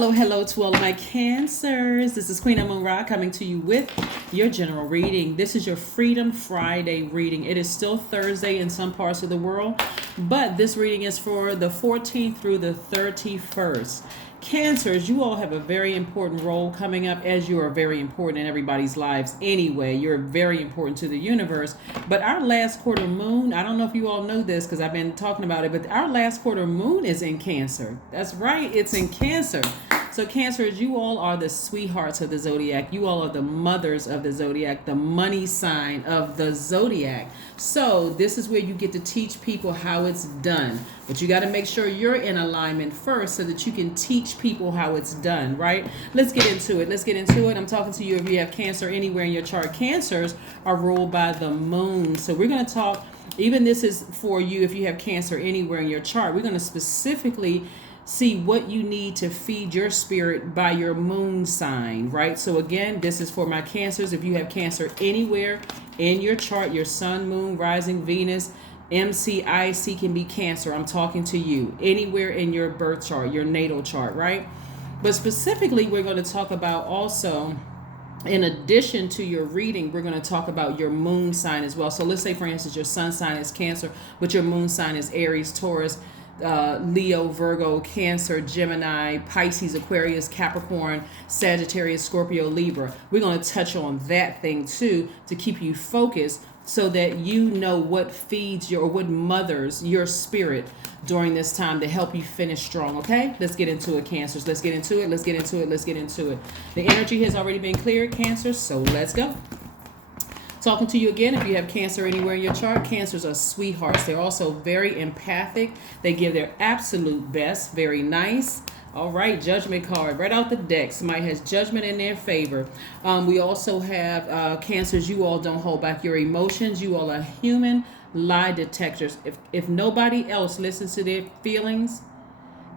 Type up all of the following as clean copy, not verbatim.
Hello to all of my Cancers. This is Queen Amun Ra coming to you with your general reading. This is your Freedom Friday reading. It is still Thursday in some parts of the world, but this reading is for the 14th through the 31st. Cancers, you all have a very important role coming up, as you are very important in everybody's lives anyway. You're very important to the universe. But our last quarter moon, I don't know if you all know this because I've been talking about it, but our last quarter moon is in Cancer. That's right, it's in Cancer. So Cancers, you all are the sweethearts of the Zodiac. You all are the mothers of the Zodiac, the money sign of the Zodiac. So this is where you get to teach people how it's done. But you got to make sure you're in alignment first so that you can teach people how it's done, right? Let's get into it. I'm talking to you if you have Cancer anywhere in your chart. Cancers are ruled by the moon. So we're going to talk, even this is for you if you have Cancer anywhere in your chart. We're going to specifically see what you need to feed your spirit by your moon sign, right? So again, this is for my Cancers. If you have Cancer anywhere in your chart, your sun, moon, rising, Venus, MCIC can be Cancer. I'm talking to you anywhere in your birth chart, your natal chart, right? But specifically, we're going to talk about also, in addition to your reading, we're going to talk about your moon sign as well. So let's say, for instance, your sun sign is Cancer, but your moon sign is Aries, Taurus, Leo, Virgo, Cancer, Gemini, Pisces, Aquarius, Capricorn, Sagittarius, Scorpio, Libra. We're going to touch on that thing too to keep you focused so that you know what feeds your, or what mothers your spirit during this time to help you finish strong. Okay, let's get into it, Cancers. Let's get into it. The energy has already been cleared, Cancers, so let's go. Talking to you again, if you have Cancer anywhere in your chart, Cancers are sweethearts. They're also very empathic. They give their absolute best. Very nice. All right, Judgment card right out the deck. Somebody has Judgment in their favor. We also have Cancers. You all don't hold back your emotions. You all are human lie detectors. If nobody else listens to their feelings,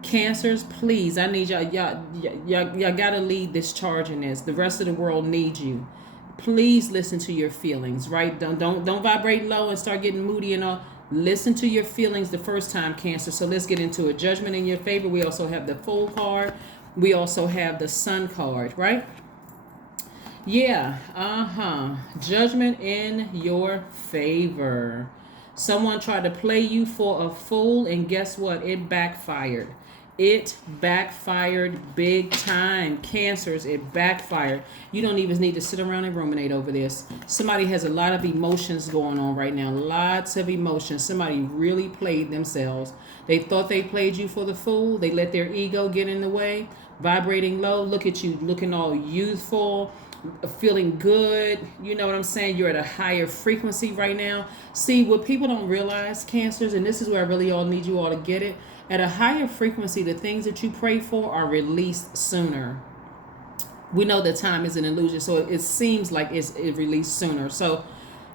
Cancers, please, I need y'all gotta lead this charge in this. The rest of the world needs you. Please listen to your feelings, right? Don't vibrate low and start getting moody and all. Listen to your feelings the first time, Cancer. So let's get into it. Judgment in your favor. We also have the Fool card. We also have the Sun card, right? Yeah, Judgment in your favor. Someone tried to play you for a fool, and guess what? It backfired. It backfired big time. Cancers, it backfired. You don't even need to sit around and ruminate over this. Somebody has a lot of emotions going on right now. Lots of emotions. Somebody really played themselves. They thought they played you for the fool. They let their ego get in the way. Vibrating low. Look at you looking all youthful, feeling good. You know what I'm saying? You're at a higher frequency right now. See, what people don't realize, Cancers, and this is where I really all need you all to get it. At a higher frequency, the things that you pray for are released sooner. We know that time is an illusion, so it seems like it's released sooner. So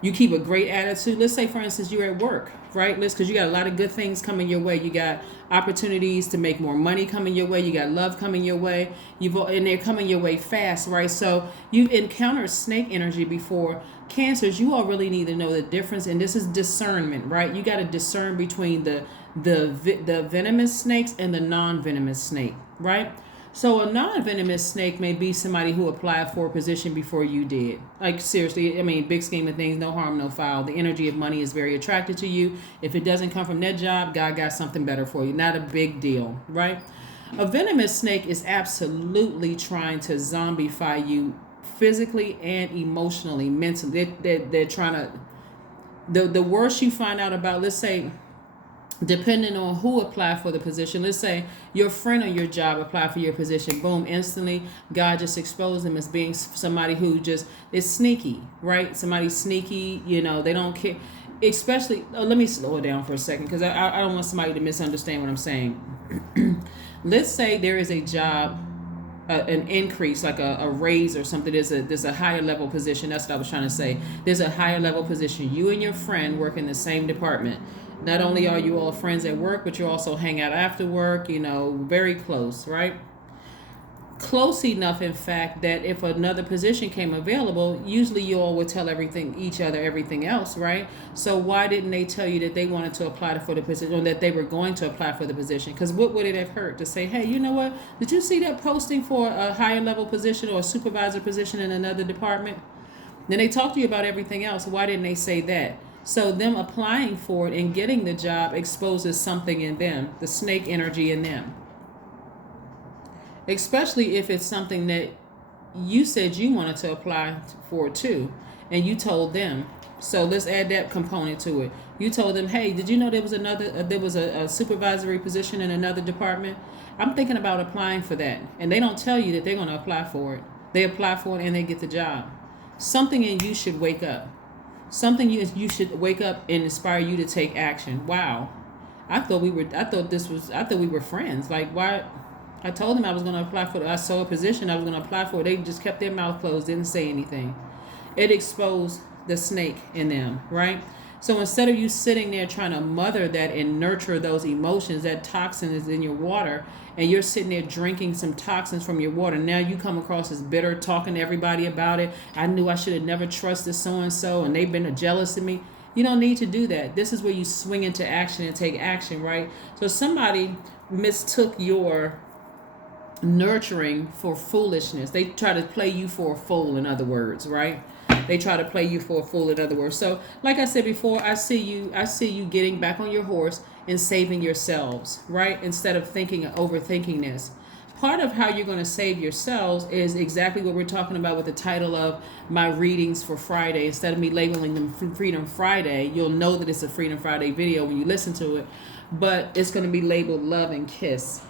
you keep a great attitude. Let's say, for instance, you're at work, right? Because you got a lot of good things coming your way. You got opportunities to make more money coming your way. You got love coming your way. And they're coming your way fast, right? So you've encountered snake energy before. Cancers, you all really need to know the difference, and this is discernment, right? You got to discern between the venomous snakes and the non-venomous snake, right? So a non-venomous snake may be somebody who applied for a position before you did. Like, seriously, I mean, big scheme of things, no harm, no foul. The energy of money is very attractive to you. If it doesn't come from that job, God got something better for you. Not a big deal, right? A venomous snake is absolutely trying to zombify you physically and emotionally, mentally. They're trying to, the worse you find out about, let's say, depending on who applied for the position, let's say your friend or your job applied for your position, boom, instantly God just exposed them as being somebody who just is sneaky, right? Somebody sneaky, they don't care. Especially, let me slow it down for a second because I don't want somebody to misunderstand what I'm saying. Let's say there is a job, an increase, like a raise or something. There's a higher level position. That's what I was trying to say. There's a higher level position. You and your friend work in the same department. Not only are you all friends at work, but you also hang out after work, very close, right? close enough, in fact, that if another position came available, usually you all would tell each other everything else, right? So why didn't they tell you that they wanted to apply for the position, or that they were going to apply for the position? Because what would it have hurt to say, hey, you know what, did you see that posting for a higher level position or a supervisor position in another department? Then they talk to you about everything else. Why didn't they say that? So them applying for it and getting the job exposes something in them, the snake energy in them. Especially if it's something that you said you wanted to apply for too, and you told them. So let's add that component to it. You told them, hey, did you know there was a supervisory position in another department? I'm thinking about applying for that. And they don't tell you that they're going to apply for it. They apply for it and they get the job. Something in you should wake up. Something you should wake up and inspire you to take action. Wow. I thought we were friends. Like, why? I told them I was going to apply for it. I saw a position I was going to apply for it. They just kept their mouth closed, didn't say anything. It exposed the snake in them, right? So instead of you sitting there trying to mother that and nurture those emotions, that toxin is in your water, and you're sitting there drinking some toxins from your water. Now you come across as bitter, talking to everybody about it. I knew I should have never trusted so-and-so, and they've been jealous of me. You don't need to do that. This is where you swing into action and take action, right? So somebody mistook your nurturing for foolishness. They try to play you for a fool, in other words, right? They try to play you for a fool, in other words. So like I said before, I see you getting back on your horse and saving yourselves, right? Instead of thinking and overthinking this. Part of how you're going to save yourselves is exactly what we're talking about with the title of my readings for Friday. Instead of me labeling them Freedom Friday, you'll know that it's a Freedom Friday video when you listen to it, but it's going to be labeled Love and Kiss.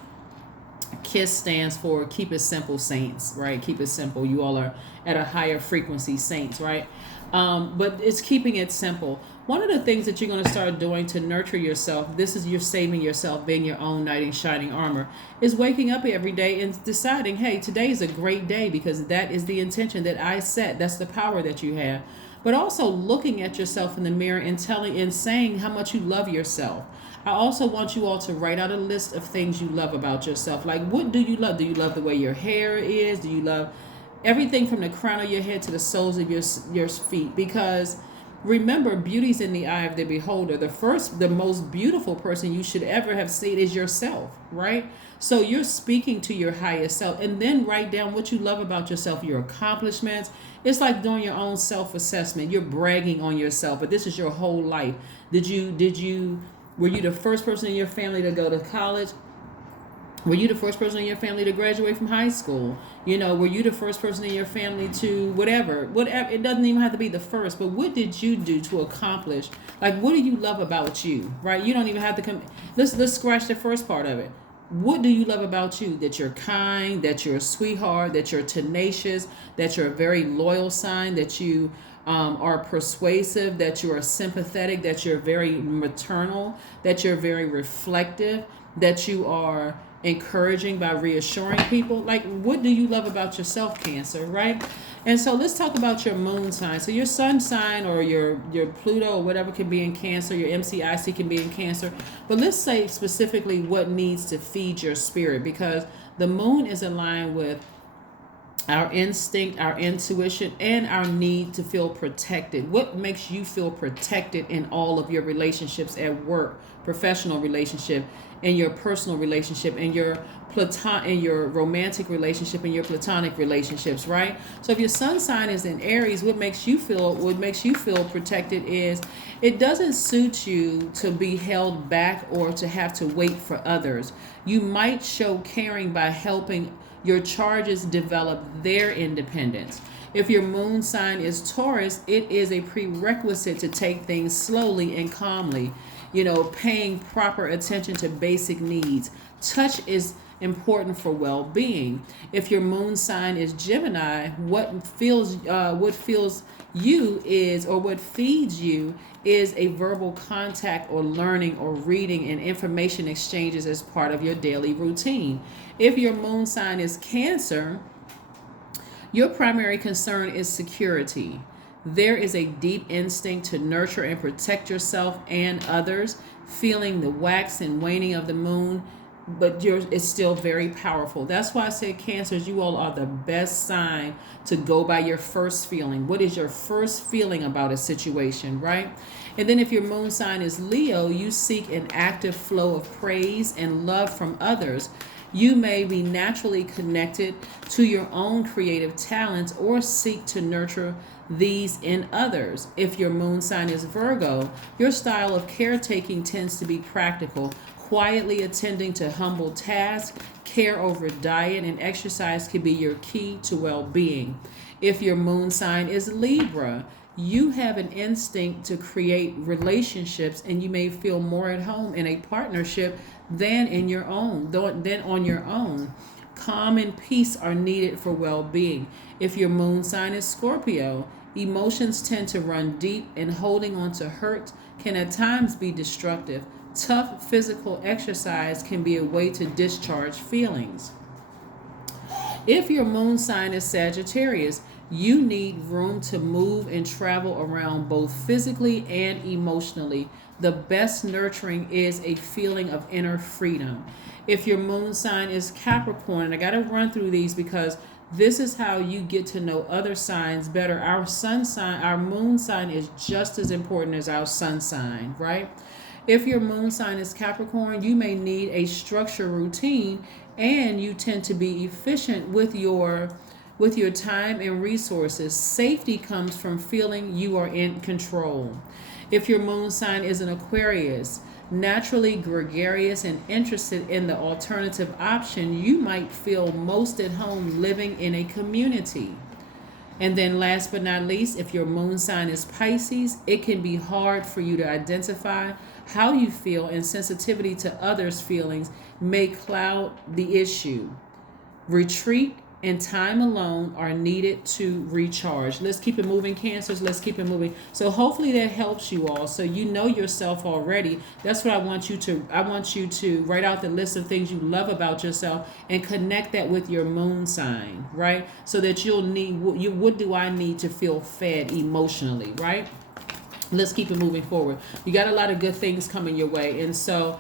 KISS stands for Keep It Simple Saints, right? Keep it simple. You all are at a higher frequency saints, right? But it's keeping it simple. One of the things that you're going to start doing to nurture yourself, this is you're saving yourself, being your own knight in shining armor, is waking up every day and deciding, hey, today is a great day because that is the intention that I set. That's the power that you have. But also looking at yourself in the mirror and saying how much you love yourself. I also want you all to write out a list of things you love about yourself. Like, what do you love? Do you love the way your hair is? Do you love everything from the crown of your head to the soles of your feet? Because remember, beauty's in the eye of the beholder. The most beautiful person you should ever have seen is yourself, right? So you're speaking to your highest self, and then write down what you love about yourself, your accomplishments. It's like doing your own self-assessment. You're bragging on yourself, but this is your whole life. Were you the first person in your family to go to college? Were you the first person in your family to graduate from high school? Were you the first person in your family to whatever? It doesn't even have to be the first, but what did you do to accomplish? Like, what do you love about you, right? You don't even have to come. Let's scratch the first part of it. What do you love about you? That you're kind, that you're a sweetheart, that you're tenacious, that you're a very loyal sign, that you are persuasive, that you are sympathetic, that you're very maternal, that you're very reflective, that you are encouraging by reassuring people. Like, what do you love about yourself, Cancer, right? And so let's talk about your moon sign. So your sun sign or your Pluto or whatever can be in Cancer, your MCIC can be in Cancer. But let's say specifically what needs to feed your spirit, because the moon is aligned with our instinct, our intuition, and our need to feel protected. What makes you feel protected in all of your relationships at work, professional relationship, in your personal relationship, in your romantic relationship, in your platonic relationships, right? So if your sun sign is in Aries, what makes you feel protected is it doesn't suit you to be held back or to have to wait for others. You might show caring by helping your charges develop their independence. If your moon sign is Taurus, it is a prerequisite to take things slowly and calmly, paying proper attention to basic needs. Touch is important for well-being. If your moon sign is Gemini, what feeds you is a verbal contact or learning or reading and information exchanges as part of your daily routine. If your moon sign is Cancer, your primary concern is security. There is a deep instinct to nurture and protect yourself and others. Feeling the wax and waning of the moon but it's still very powerful. That's why I said, Cancers, you all are the best sign to go by your first feeling. What is your first feeling about a situation, right? And then if your moon sign is Leo, you seek an active flow of praise and love from others. You may be naturally connected to your own creative talents or seek to nurture these in others. If your moon sign is Virgo, your style of caretaking tends to be practical, quietly attending to humble tasks. Care over diet and exercise can be your key to well-being. If your moon sign is Libra, you have an instinct to create relationships, and you may feel more at home in a partnership than on your own. Calm and peace are needed for well-being. If your moon sign is Scorpio, emotions tend to run deep, and holding on to hurt can at times be destructive. Tough physical exercise can be a way to discharge feelings. If your moon sign is Sagittarius, you need room to move and travel around both physically and emotionally. The best nurturing is a feeling of inner freedom. If your moon sign is Capricorn, and I got to run through these because this is how you get to know other signs better. Our sun sign, our moon sign is just as important as our sun sign, right? If your moon sign is Capricorn, you may need a structured routine, and you tend to be efficient with your time and resources. Safety comes from feeling you are in control. If your moon sign is an Aquarius, naturally gregarious and interested in the alternative option, you might feel most at home living in a community. And then last but not least, if your moon sign is Pisces, it can be hard for you to identify how you feel, and sensitivity to others' feelings may cloud the issue. Retreat and time alone are needed to recharge. Let's keep it moving, Cancers. Let's keep it moving. So hopefully that helps you all. So you know yourself already. That's what I want you to write out the list of things you love about yourself and connect that with your moon sign, right? So that what do I need to feel fed emotionally, right? Let's keep it moving forward. You got a lot of good things coming your way. And so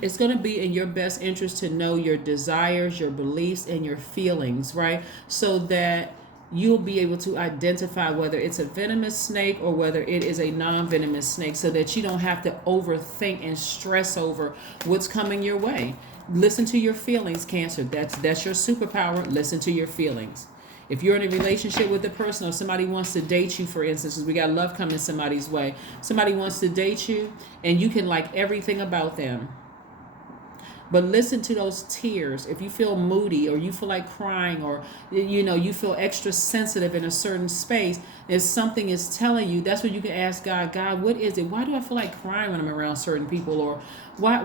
it's going to be in your best interest to know your desires, your beliefs, and your feelings, right? So that you'll be able to identify whether it's a venomous snake or whether it is a non-venomous snake, so that you don't have to overthink and stress over what's coming your way. Listen to your feelings, Cancer. That's your superpower. Listen to your feelings. If you're in a relationship with a person, or somebody wants to date you, for instance, because we got love coming somebody's way. Somebody wants to date you, and you can like everything about them. But listen to those tears. If you feel moody, or you feel like crying, or you feel extra sensitive in a certain space, if something is telling you, that's what you can ask God. God, what is it? Why do I feel like crying when I'm around certain people? Or why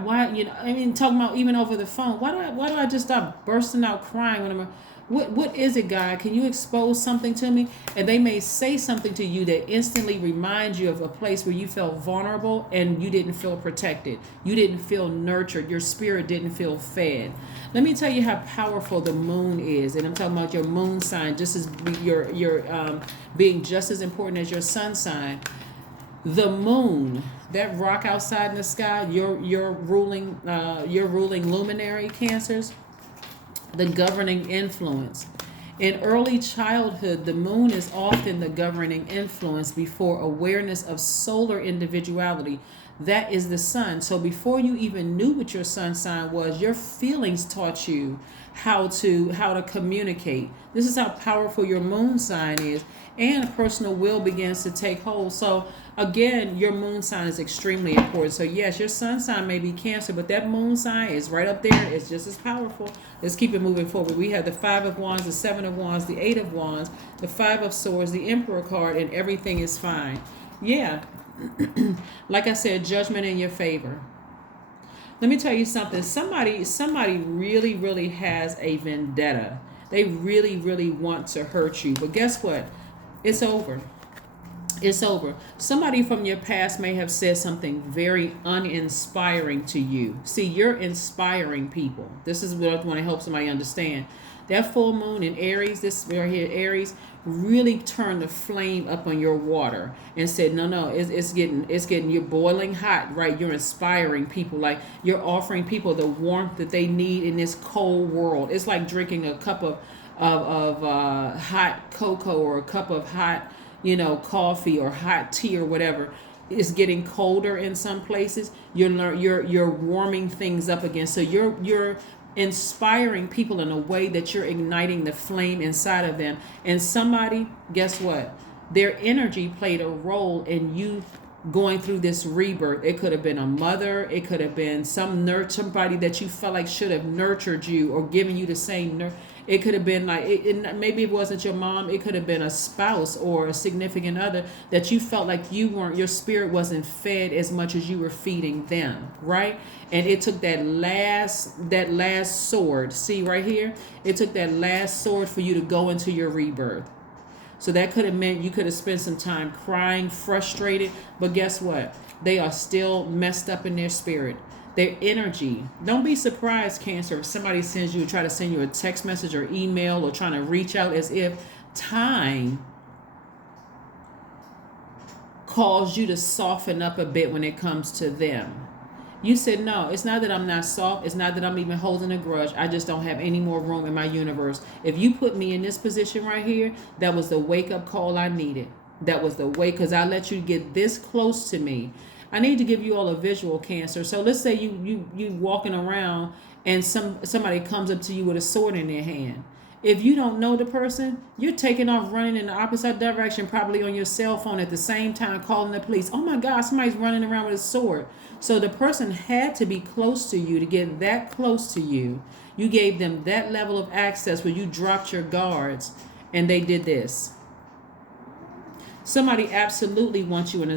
talking about even over the phone. Why do I just stop bursting out crying when I'm what is it, God? Can you expose something to me? And they may say something to you that instantly reminds you of a place where you felt vulnerable and you didn't feel protected. You didn't feel nurtured. Your spirit didn't feel fed. Let me tell you how powerful the moon is. And I'm talking about your moon sign, just as your being just as important as your sun sign. The moon, that rock outside in the sky, your ruling luminary, Cancers, the governing influence. In early childhood, the moon is often the governing influence before awareness of solar individuality. That is the sun. So before you even knew what your sun sign was, your feelings taught you how to communicate. This is how powerful your moon sign is, and personal will begins to take hold. So again, your moon sign is extremely important. So yes, your sun sign may be Cancer, but that moon sign is right up there. It's just as powerful. Let's keep it moving forward. We have the 5 of Wands, the 7 of Wands, the 8 of Wands, the 5 of Swords, the Emperor card, and everything is fine. Yeah. Like I said, judgment in your favor. Let me tell you something. Somebody really, really has a vendetta. They really, really want to hurt you. But guess what? It's over. It's over. Somebody from your past may have said something very uninspiring to you. See, you're inspiring people. This is what I want to help somebody understand. That full moon in Aries, this right here, Aries, really turned the flame up on your water and said, no, it's getting, you're boiling hot, right? You're inspiring people. Like, you're offering people the warmth that they need in this cold world. It's like drinking a cup of hot cocoa, or a cup of hot, coffee or hot tea or whatever. It's getting colder in some places. You're warming things up again. So you're inspiring people in a way that you're igniting the flame inside of them. And somebody, guess what? Their energy played a role in you going through this rebirth. It could have been a mother. It could have been somebody that you felt like should have nurtured you or given you the same It could have been like, maybe it wasn't your mom. It could have been a spouse or a significant other that you felt like your spirit wasn't fed as much as you were feeding them, right? And it took that last sword. See right here? It took that last sword for you to go into your rebirth. So that could have meant you could have spent some time crying, frustrated. But guess what? They are still messed up in their spirit. Their energy. Don't be surprised, Cancer, if somebody try to send you a text message or email or trying to reach out, as if time caused you to soften up a bit when it comes to them. You said, no, it's not that I'm not soft. It's not that I'm even holding a grudge. I just don't have any more room in my universe. If you put me in this position right here, that was the wake-up call I needed. That was the because I let you get this close to me. I need to give you all a visual, Cancer. So let's say you walking around and somebody comes up to you with a sword in their hand. If you don't know the person, you're taking off running in the opposite direction, probably on your cell phone at the same time, calling the police. Oh my God, somebody's running around with a sword. So the person had to be close to you to get that close to you. You gave them that level of access where you dropped your guards and they did this. Somebody absolutely wanted you in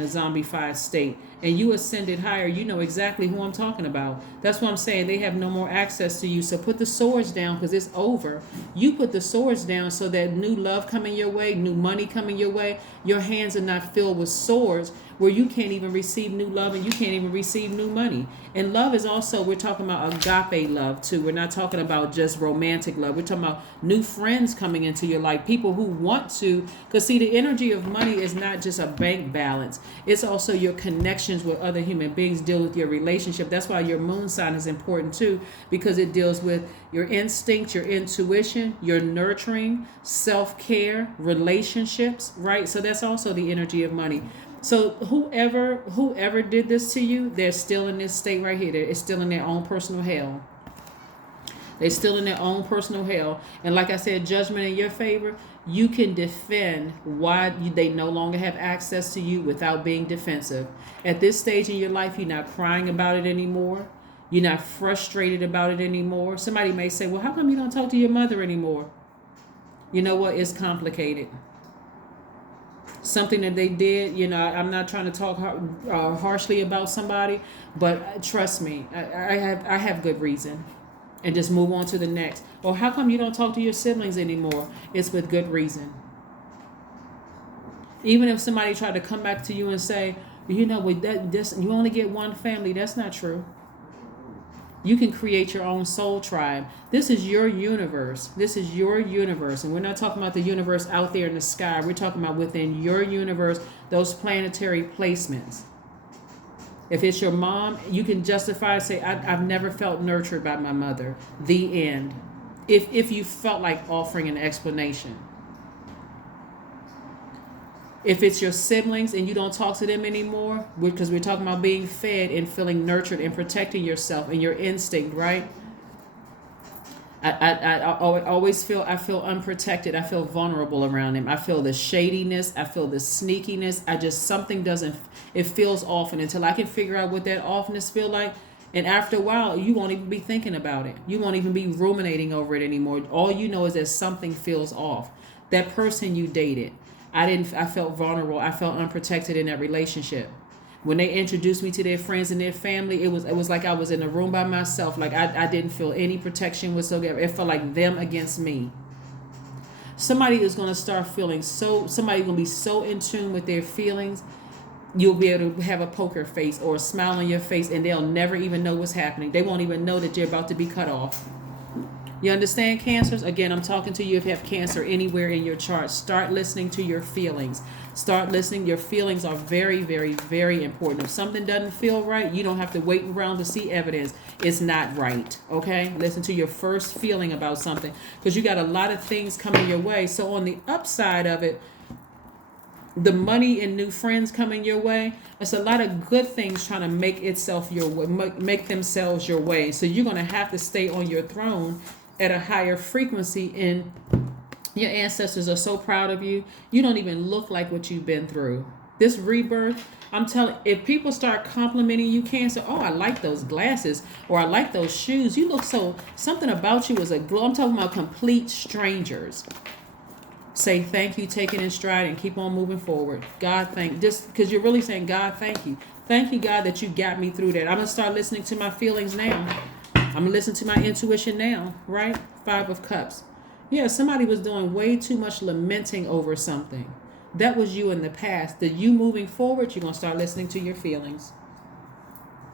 a zombified state, and you ascended higher. You know exactly who I'm talking about. That's what I'm saying. They have no more access to you. So put the swords down, because it's over. You put the swords down so that new love coming your way, new money coming your way. Your hands are not filled with swords where you can't even receive new love and you can't even receive new money. And love is also, we're talking about agape love too. We're not talking about just romantic love. We're talking about new friends coming into your life, people who want to, because see, the energy of money is not just a bank balance. It's also your connections with other human beings, deal with your relationship. That's why your moon sign is important too, because it deals with your instinct, your intuition, your nurturing, self-care, relationships, right? So that's also the energy of money. So whoever did this to you, they're still in this state right here. They're still in their own personal hell. They're still in their own personal hell. And like I said, judgment in your favor, you can defend why they no longer have access to you without being defensive. At this stage in your life, you're not crying about it anymore. You're not frustrated about it anymore. Somebody may say, well, how come you don't talk to your mother anymore? You know what? It's complicated. Something that they did, I'm not trying to talk harshly about somebody, but trust me, I have good reason. And just move on to the next. Or how come you don't talk to your siblings anymore? It's with good reason. Even if somebody tried to come back to you and say, you only get one family, that's not true. You can create your own soul tribe. This is your universe. This is your universe. And we're not talking about the universe out there in the sky. We're talking about within your universe, those planetary placements. If it's your mom, you can justify and say, I've never felt nurtured by my mother. The end. If you felt like offering an explanation. If it's your siblings and you don't talk to them anymore, because we're talking about being fed and feeling nurtured and protecting yourself and your instinct, right? I always feel unprotected. I feel vulnerable around them. I feel the shadiness. I feel the sneakiness. Something doesn't, it feels off. And until I can figure out what that offness feel like, and after a while, you won't even be thinking about it. You won't even be ruminating over it anymore. All you know is that something feels off. That person you dated, I felt vulnerable. I felt unprotected in that relationship. When they introduced me to their friends and their family, it was like I was in a room by myself. Like I didn't feel any protection whatsoever. It felt like them against me. Somebody is going to start feeling somebody's going to be so in tune with their feelings. You'll be able to have a poker face or a smile on your face, and they'll never even know what's happening. They won't even know that you're about to be cut off. You understand, Cancers? Again, I'm talking to you if you have Cancer anywhere in your chart. Start listening to your feelings. Start listening. Your feelings are very, very, very important. If something doesn't feel right, you don't have to wait around to see evidence. It's not right, okay? Listen to your first feeling about something, because you got a lot of things coming your way. So on the upside of it, the money and new friends coming your way, it's a lot of good things trying to make itself your way, make themselves your way. So you're going to have to stay on your throne at a higher frequency, and your ancestors are so proud of you. You don't even look like what you've been through. This rebirth, I'm telling, if people start complimenting you, Cancer, oh, I like those glasses, or I like those shoes, you look so, something about you is a glow. I'm talking about complete strangers. Say thank you, take it in stride, and keep on moving forward. God, thank, just because you're really saying, God, thank you. Thank you, God, that you got me through that. I'm going to start listening to my feelings now. I'm going to listen to my intuition now, right? 5 of Cups. Yeah, somebody was doing way too much lamenting over something. That was you in the past. The you moving forward, you're going to start listening to your feelings.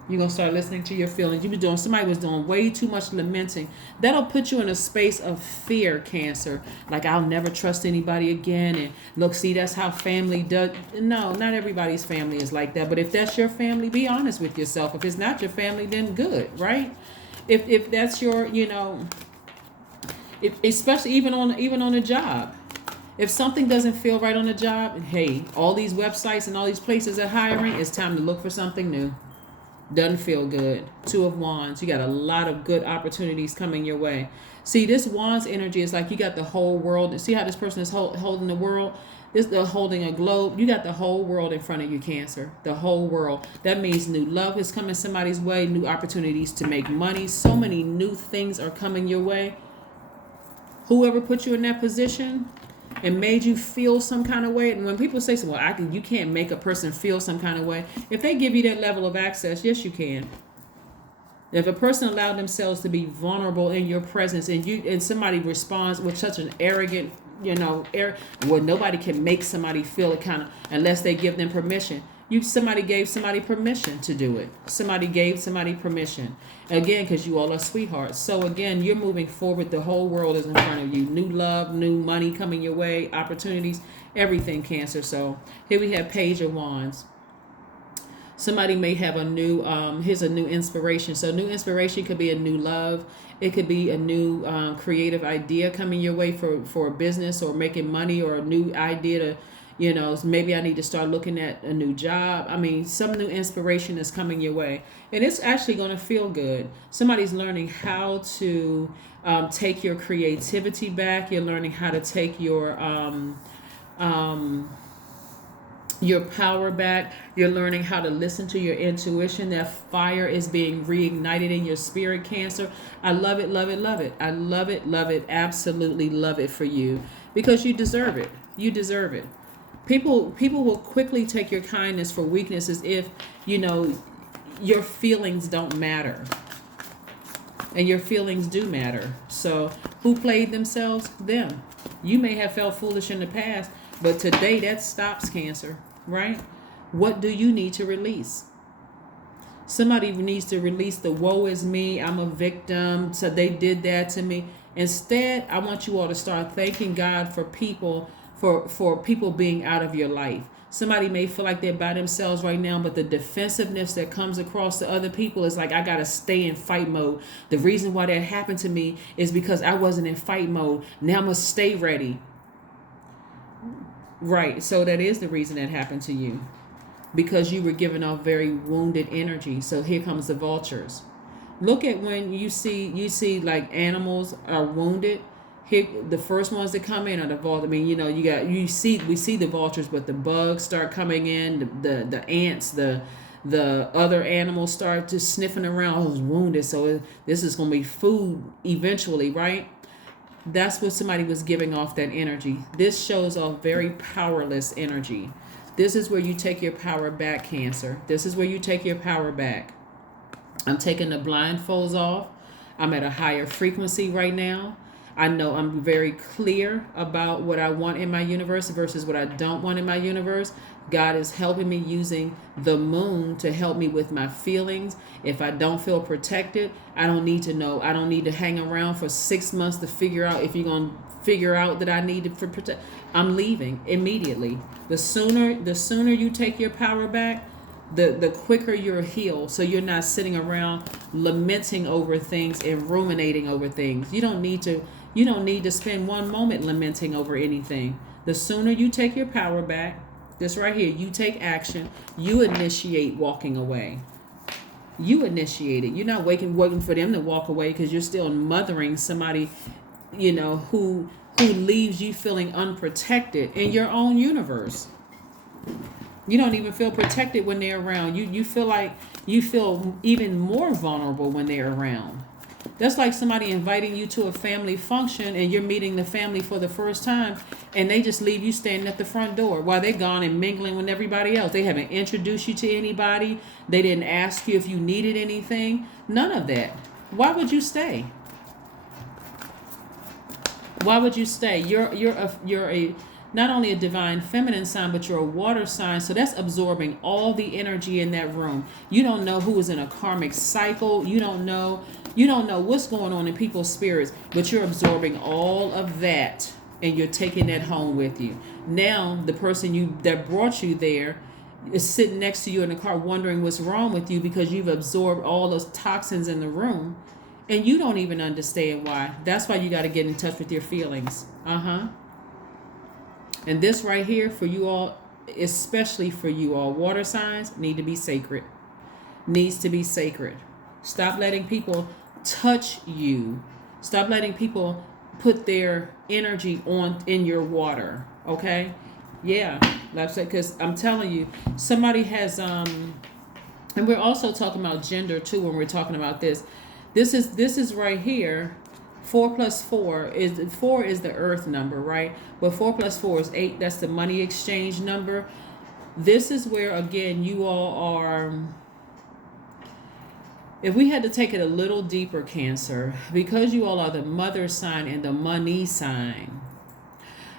You're going to start listening to your feelings. Somebody was doing way too much lamenting. That'll put you in a space of fear, Cancer. Like, I'll never trust anybody again. And look, see, that's how family does. No, not everybody's family is like that. But if that's your family, be honest with yourself. If it's not your family, then good, right? If that's your, especially even on a job. If something doesn't feel right on the job, hey, all these websites and all these places are hiring, it's time to look for something new. Doesn't feel good. 2 of Wands. You got a lot of good opportunities coming your way. See, this Wands energy is like you got the whole world. See how this person is holding the world? They're holding a globe. You got the whole world in front of you, Cancer. The whole world. That means new love is coming somebody's way, new opportunities to make money. So many new things are coming your way. Whoever put you in that position and made you feel some kind of way. And when people say, well, you can't make a person feel some kind of way. If they give you that level of access, yes, you can. If a person allowed themselves to be vulnerable in your presence, and somebody responds with such an arrogant, well, nobody can make somebody feel it kind of unless they give them permission. Somebody gave somebody permission to do it. Somebody gave somebody permission. Again, because you all are sweethearts. So again, you're moving forward. The whole world is in front of you. New love, new money coming your way, opportunities, everything, Cancer. So here we have Page of Wands. Somebody may have here's a new inspiration. So new inspiration could be a new love. It could be a new creative idea coming your way for a business or making money, or a new idea to, maybe I need to start looking at a new job. I mean, some new inspiration is coming your way. And it's actually going to feel good. Somebody's learning how to take your creativity back. You're learning how to take your power back. You're learning how to listen to your intuition. That fire is being reignited in your spirit, Cancer. I love it, love it, love it. I love it, absolutely love it for you, because you deserve it. You deserve it. People will quickly take your kindness for weakness, as if, your feelings don't matter. And your feelings do matter. So who played themselves? Them. You may have felt foolish in the past, but today that stops, Cancer, right? What do you need to release? Somebody needs to release the woe is me, I'm a victim, so they did that to me. Instead, I want you all to start thanking God for people, for people being out of your life. Somebody may feel like they're by themselves right now, but the defensiveness that comes across to other people is like, I got to stay in fight mode. The reason why that happened to me is because I wasn't in fight mode. Now I'm going to stay ready. Right. So that is the reason that happened to you, because you were giving off very wounded energy. So here comes the vultures. Look at when you see like animals are wounded. Here, the first ones that come in are the vultures. I mean, we see the vultures, but the bugs start coming in, the ants, the other animals start just sniffing around. Who's wounded? So this is going to be food eventually, right? That's what somebody was giving off, that energy. This shows off very powerless energy. This is where you take your power back, Cancer. This is where you take your power back. I'm taking the blindfolds off. I'm at a higher frequency right now. I know I'm very clear about what I want in my universe versus what I don't want in my universe. God is helping me using the moon to help me with my feelings. If I don't feel protected, I don't need to know. I don't need to hang around for 6 months to figure out if you're going to figure out that I need to protect. I'm leaving immediately. The sooner you take your power back, the quicker you're healed. So you're not sitting around lamenting over things and ruminating over things. You don't need to spend one moment lamenting over anything. The sooner you take your power back, this right here, you take action, you initiate walking away. You initiate it. You're not waiting for them to walk away because you're still mothering somebody, who leaves you feeling unprotected in your own universe. You don't even feel protected when they're around. You feel even more vulnerable when they're around. That's like somebody inviting you to a family function and you're meeting the family for the first time and they just leave you standing at the front door while they're gone and mingling with everybody else. They haven't introduced you to anybody. They didn't ask you if you needed anything. None of that. Why would you stay? Why would you stay? You're a not only a divine feminine sign, but you're a water sign. So that's absorbing all the energy in that room. You don't know who is in a karmic cycle. You don't know what's going on in people's spirits, but you're absorbing all of that and you're taking that home with you. Now, the person that brought you there is sitting next to you in the car wondering what's wrong with you because you've absorbed all those toxins in the room and you don't even understand why. That's why you got to get in touch with your feelings. And this right here for you all, especially for you all, water signs need to be sacred. Needs to be sacred. Stop letting people touch you. Stop letting people put their energy in your water. Okay? Yeah. Because I'm telling you, somebody has and we're also talking about gender too when we're talking about this. This is right here. 4 plus 4 is the earth number, right? But 4 plus 4 is 8. That's the money exchange number. This is where, again, you all are. If we had to take it a little deeper, Cancer, because you all are the mother sign and the money sign,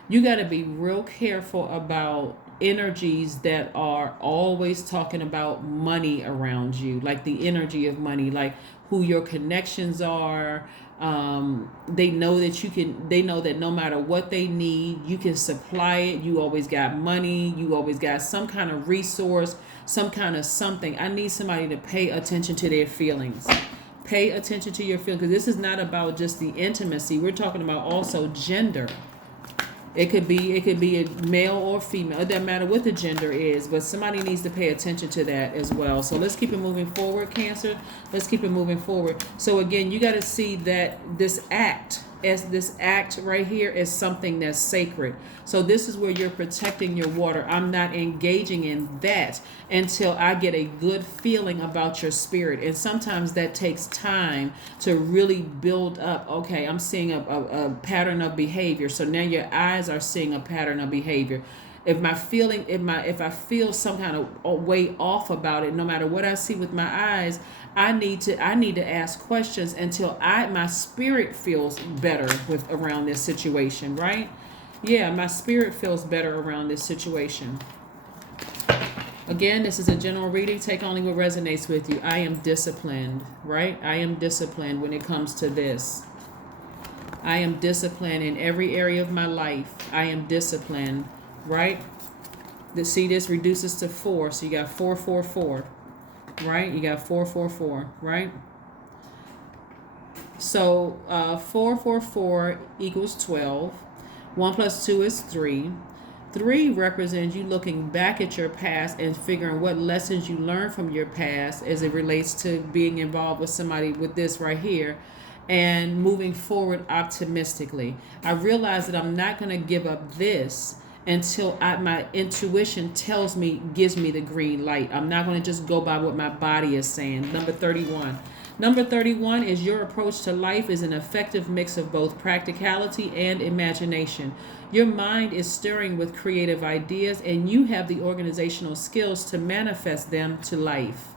you got to be real careful about energies that are always talking about money around you, like the energy of money, like who your connections are. They know that no matter what they need, you can supply it. You always got money. You always got some kind of resource, some kind of something. I need somebody to pay attention to their feelings. Pay attention to your feelings, because this is not about just the intimacy. We're talking about also gender. It could be a male or female. It doesn't matter what the gender is, but somebody needs to pay attention to that as well. So let's keep it moving forward, Cancer. Let's keep it moving forward. So again, you got to see that this act right here is something that's sacred. So this is where you're protecting your water. I'm not engaging in that until I get a good feeling about your spirit. And sometimes that takes time to really build up. Okay, I'm seeing a pattern of behavior. So now your eyes are seeing a pattern of behavior. If I feel some kind of way off about it, no matter what I see with my eyes, I need to ask questions until my spirit feels better around this situation, right? Yeah, my spirit feels better around this situation. Again, this is a general reading. Take only what resonates with you. I am disciplined, right? I am disciplined when it comes to this. I am disciplined in every area of my life. I am disciplined, right? See, this reduces to 4. So you got 4, 4, 4, right? You got 4, 4, 4, right? So 4, 4, 4 equals 12. 1 plus 2 is 3. 3 represents you looking back at your past and figuring what lessons you learned from your past as it relates to being involved with somebody with this right here, and moving forward optimistically. I realize that I'm not going to give up this until my intuition gives me the green light. I'm not going to just go by what my body is saying. Number 31. Number 31 is your approach to life is an effective mix of both practicality and imagination. Your mind is stirring with creative ideas, and you have the organizational skills to manifest them to life.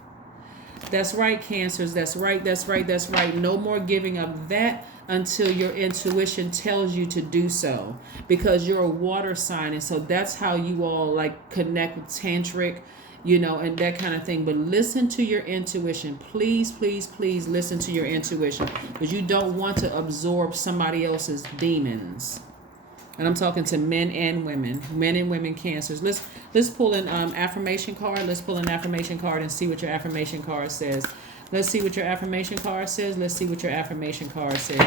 That's right, Cancers. That's right. No more giving up that until your intuition tells you to do so, because you're a water sign. And so that's how you all like connect with tantric, and that kind of thing. But listen to your intuition. Please, please, please listen to your intuition, because you don't want to absorb somebody else's demons. And I'm talking to men and women cancers. Let's pull an affirmation card. Let's pull an affirmation card and see what your affirmation card says. Let's see what your affirmation card says. Let's see what your affirmation card says.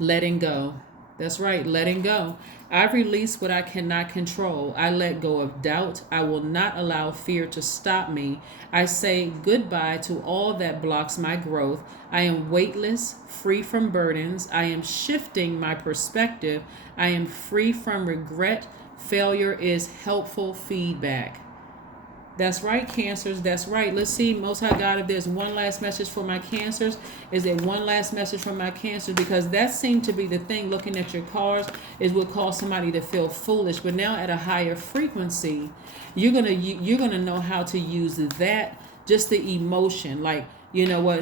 Letting go. That's right, letting go. I release what I cannot control. I let go of doubt. I will not allow fear to stop me. I say goodbye to all that blocks my growth. I am weightless, free from burdens. I am shifting my perspective. I am free from regret. Failure is helpful feedback. That's right, Cancers. That's right. Let's see, Most High God, if there's one last message for my Cancers. Is there one last message for my Cancers? Because that seemed to be the thing, looking at your cards, is what caused somebody to feel foolish. But now at a higher frequency, you're gonna know how to use that, just the emotion, like,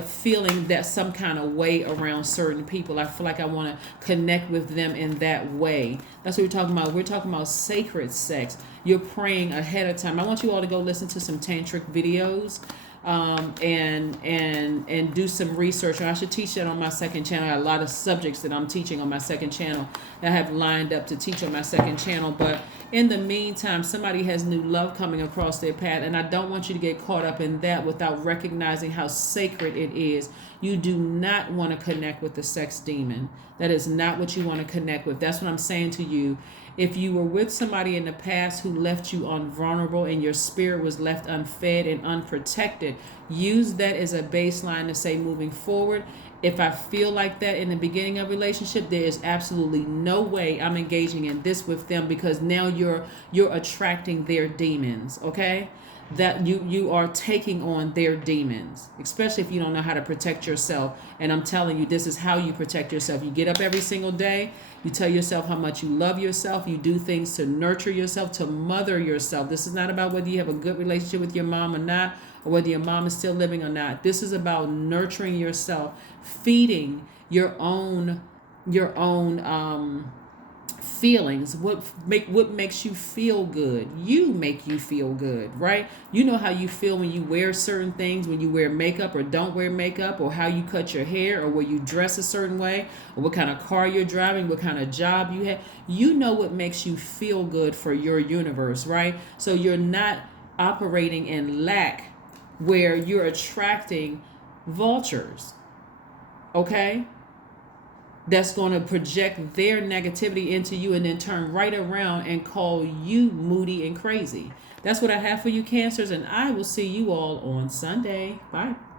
feeling that some kind of way around certain people. I feel like I want to connect with them in that way. That's what we're talking about. We're talking about sacred sex. You're praying ahead of time. I want you all to go listen to some tantric videos, and do some research. And I should teach that on my second channel. I have a lot of subjects that I'm teaching on my second channel that I have lined up to teach on my second channel. But in the meantime, somebody has new love coming across their path, and I don't want you to get caught up in that without recognizing how sacred it is. You do not want to connect with the sex demon. That is not what you want to connect with. That's what I'm saying to you. If you were with somebody in the past who left you vulnerable and your spirit was left unfed and unprotected, use that as a baseline to say, moving forward, if I feel like that in the beginning of a relationship, there is absolutely no way I'm engaging in this with them, because now you're attracting their demons, okay? That you are taking on their demons, especially if you don't know how to protect yourself. And I'm telling you, this is how you protect yourself. You get up every single day. You tell yourself how much you love yourself. You do things to nurture yourself, to mother yourself. This is not about whether you have a good relationship with your mom or not, or whether your mom is still living or not. This is about nurturing yourself, feeding your own feelings. What makes you feel good? You make you feel good, right? You know how you feel when you wear certain things, when you wear makeup or don't wear makeup, or how you cut your hair, or where you dress a certain way, or what kind of car you're driving, what kind of job you have. You know what makes you feel good for your universe, right? So you're not operating in lack where you're attracting vultures, okay? That's going to project their negativity into you and then turn right around and call you moody and crazy. That's what I have for you, Cancers, and I will see you all on Sunday. Bye.